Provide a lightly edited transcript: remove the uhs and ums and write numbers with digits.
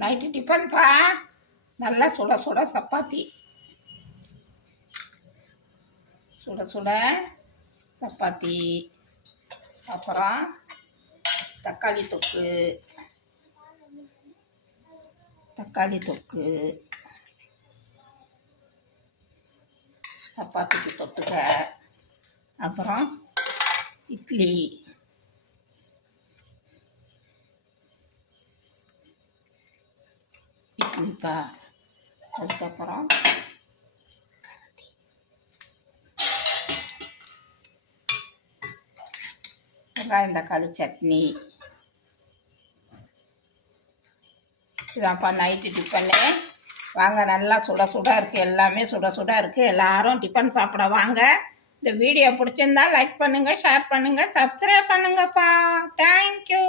Night டிஃபன்ப்பா. நல்லா சுட சுட சப்பாத்தி, சுட சுட சப்பாத்தி, அப்புறம் தக்காளி தொக்கு, தக்காளி தொக்கு சப்பாத்திக்கு தொட்டுக்க. அப்புறம் இட்லி, இட்லிப்பா. அதுக்கப்புறம் வெங்காயம் தக்காளி சட்னி. இதான்ப்பா night tiffin. வாங்க, நல்லா சுட சுட இருக்குது, எல்லாமே சுட சுட இருக்குது. எல்லாரும் டிஃபன் சாப்பிட வாங்க. இந்த வீடியோ பிடிச்சிருந்தா லைக் பண்ணுங்கள், ஷேர் பண்ணுங்கள், சப்ஸ்கிரைப் பண்ணுங்கப்பா. தேங்க்யூ.